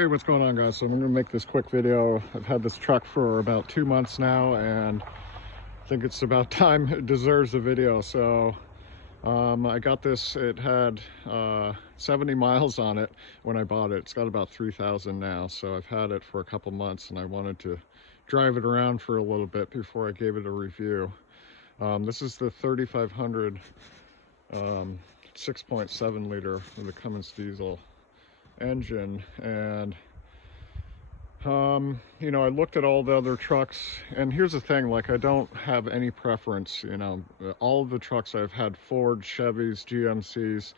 Hey, what's going on, guys? So I'm going to make this quick video. I've had this truck for about 2 months now, and I think it's about time it deserves a video. So I got this. It had 70 miles on it when I bought it. It's got about 3,000 now, so I've had it for a couple months, and I wanted to drive it around for a little bit before I gave it a review. This is the 3500 6.7 liter with the Cummins Diesel engine, and you know, I looked at all the other trucks, and here's the thing, like, I don't have any preference. You know, all of the trucks I've had, Ford, Chevys, GMCs,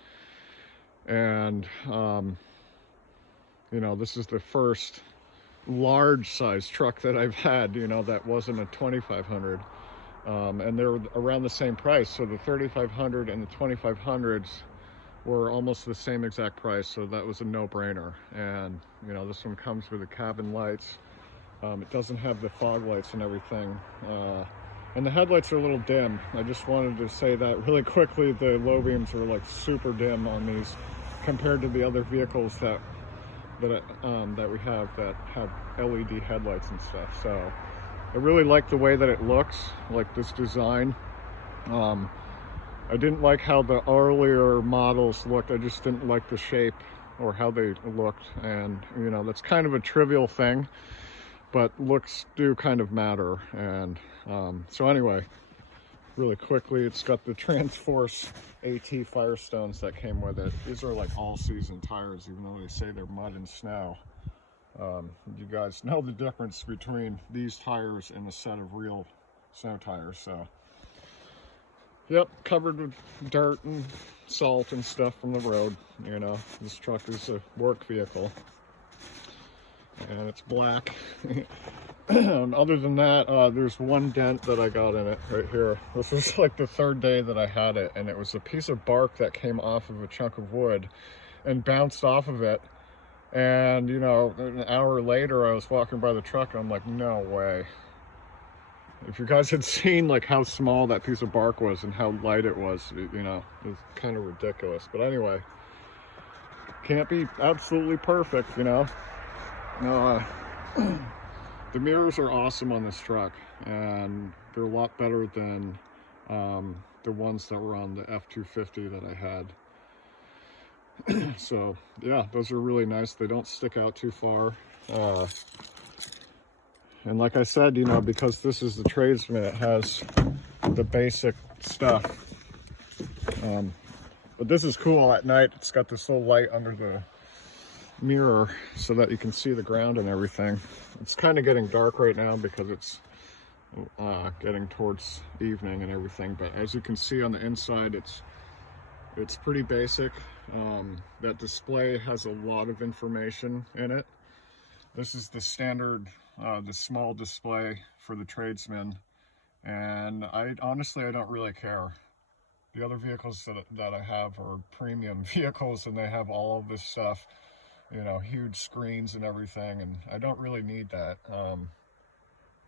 and you know, this is the first large size truck that I've had, you know, that wasn't a 2500, and they're around the same price. So the 3500 and the 2500s were almost the same exact price, so that was a no-brainer. And you know, this one comes with the cabin lights. It doesn't have the fog lights and everything, and the headlights are a little dim. I just wanted to say that really quickly. The low beams are like super dim on these compared to the other vehicles that we have that have LED headlights and stuff. So I really like the way that it looks, like this design. I didn't like how the earlier models looked. I just didn't like the shape or how they looked. And you know, that's kind of a trivial thing, but looks do kind of matter. And so anyway, really quickly, it's got the Transforce AT Firestones that came with it. These are like all-season tires, even though they say they're mud and snow. You guys know the difference between these tires and a set of real snow tires. So yep, covered with dirt and salt and stuff from the road. You know, this truck is a work vehicle, and it's black. And other than that, there's one dent that I got in it right here. This was like the third day that I had it, and it was a piece of bark that came off of a chunk of wood and bounced off of it. And you know, an hour later, I was walking by the truck, and I'm like, no way. If you guys had seen like how small that piece of bark was and how light it was, you know, it was kind of ridiculous. But anyway, can't be absolutely perfect, you know. The mirrors are awesome on this truck, and they're a lot better than the ones that were on the F-250 that I had. So yeah, those are really nice. They don't stick out too far. And like I said, you know, because this is the Tradesman, it has the basic stuff. But this is cool at night. It's got this little light under the mirror so that you can see the ground and everything. It's kind of getting dark right now because it's getting towards evening and everything. But as you can see on the inside, it's pretty basic. That display has a lot of information in it. This is the standard, the small display for the Tradesman, and honestly, I don't really care. The other vehicles that I have are premium vehicles, and they have all of this stuff, you know, huge screens and everything, and I don't really need that.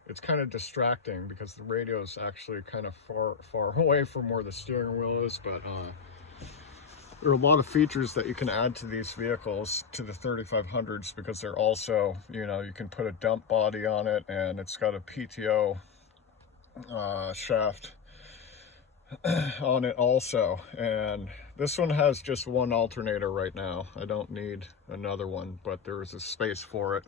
It's kind of distracting because the radio is actually kind of far away from where the steering wheel is, but there are a lot of features that you can add to these vehicles, to the 3500s, because they're also, you know, you can put a dump body on it, and it's got a PTO shaft on it also. And this one has just one alternator right now. I don't need another one, but there is a space for it.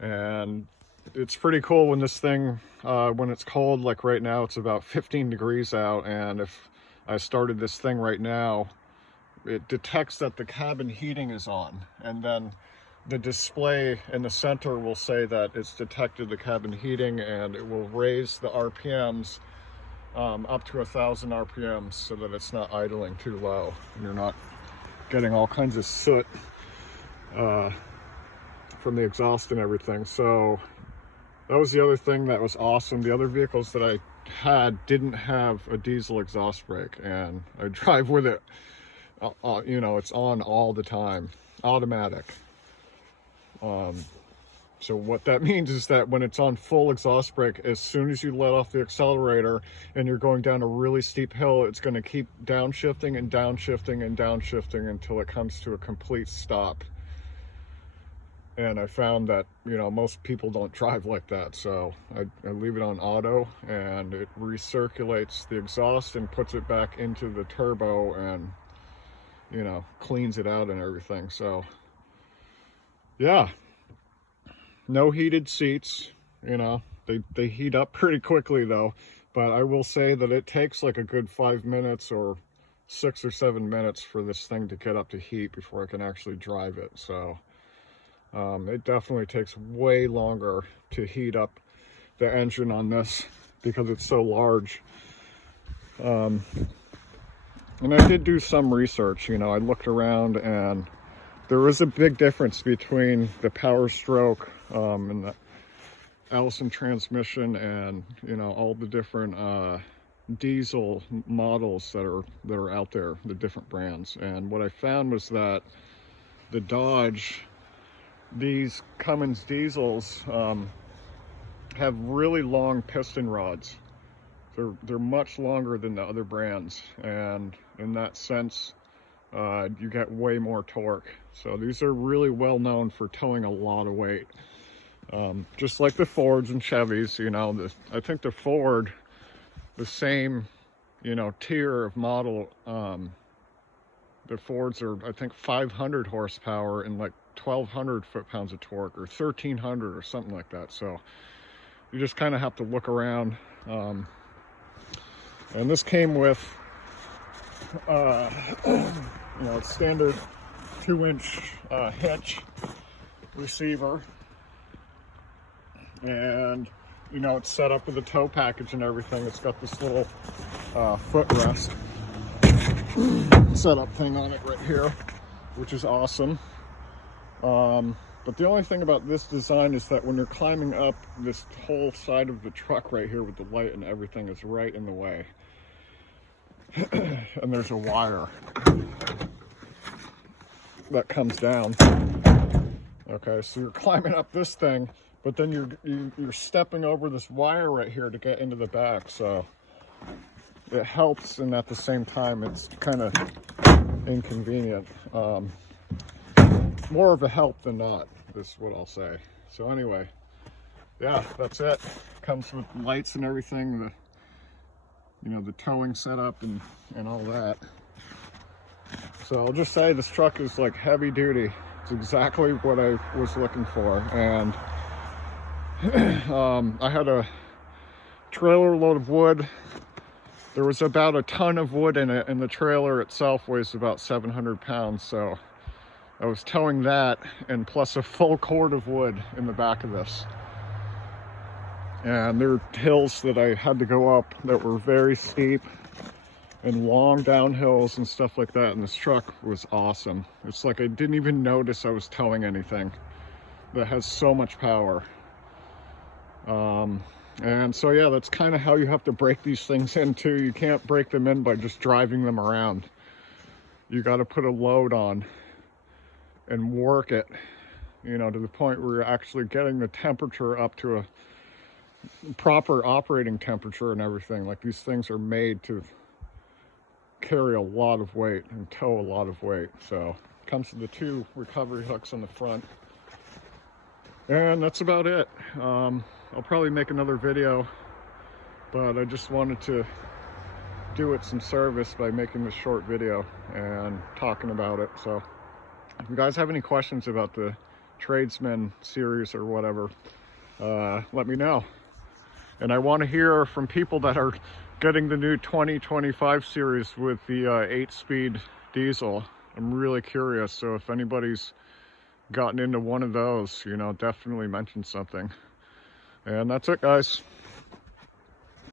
And it's pretty cool when this thing, when it's cold, like right now, it's about 15 degrees out, and if I started this thing right now, it detects that the cabin heating is on, and then the display in the center will say that it's detected the cabin heating, and it will raise the RPMs up to 1,000 RPMs so that it's not idling too low and you're not getting all kinds of soot from the exhaust and everything. So that was the other thing that was awesome. The other vehicles that I had didn't have a diesel exhaust brake, and I drive with it. You know, it's on all the time, automatic. So what that means is that when it's on full exhaust brake, as soon as you let off the accelerator and you're going down a really steep hill, it's going to keep downshifting and downshifting and downshifting until it comes to a complete stop. And I found that, you know, most people don't drive like that. So I leave it on auto, and it recirculates the exhaust and puts it back into the turbo, and, you know, cleans it out and everything. So yeah, no heated seats, you know, they heat up pretty quickly though. But I will say that it takes like a good 5 minutes or 6 or 7 minutes for this thing to get up to heat before I can actually drive it. So it definitely takes way longer to heat up the engine on this because it's so large. And I did do some research, you know, I looked around, and there is a big difference between the Power Stroke and the Allison transmission, and, you know, all the different diesel models that are out there, the different brands. And what I found was that the Dodge, these Cummins Diesels, have really long piston rods. They're much longer than the other brands, and in that sense, you get way more torque. So these are really well known for towing a lot of weight. Just like the Fords and Chevys, you know, I think the Ford, the same, you know, tier of model, the Fords are, I think, 500 horsepower and like 1,200 foot-pounds of torque, or 1,300 or something like that. So you just kind of have to look around. And this came with, you know, standard 2-inch hitch receiver, and, you know, it's set up with a tow package and everything. It's got this little footrest setup thing on it right here, which is awesome. But the only thing about this design is that when you're climbing up, this whole side of the truck right here with the light and everything is right in the way. And there's a wire that comes down. Okay, so you're climbing up this thing, but then you're stepping over this wire right here to get into the back. So it helps, and at the same time it's kind of inconvenient. More of a help than not, is what I'll say. So anyway, yeah, that's it. Comes with lights and everything, the, you know, the towing setup and all that. So I'll just say this truck is like heavy duty. It's exactly what I was looking for. And I had a trailer load of wood. There was about a ton of wood in it, and the trailer itself weighs about 700 pounds. So I was towing that, and plus a full cord of wood in the back of this. And there were hills that I had to go up that were very steep, and long downhills and stuff like that. And this truck was awesome. It's like I didn't even notice I was towing anything that has so much power. And so yeah, that's kind of how you have to break these things in too. You can't break them in by just driving them around. You got to put a load on and work it, you know, to the point where you're actually getting the temperature up to a proper operating temperature and everything. Like, these things are made to carry a lot of weight and tow a lot of weight. So it comes with the 2 recovery hooks on the front, and that's about it. I'll probably make another video, but I just wanted to do it some service by making this short video and talking about it. So if you guys have any questions about the Tradesman series or whatever, let me know. And I want to hear from people that are getting the new 2025 series with the 8-speed diesel. I'm really curious. So if anybody's gotten into one of those, you know, definitely mention something. And that's it, guys.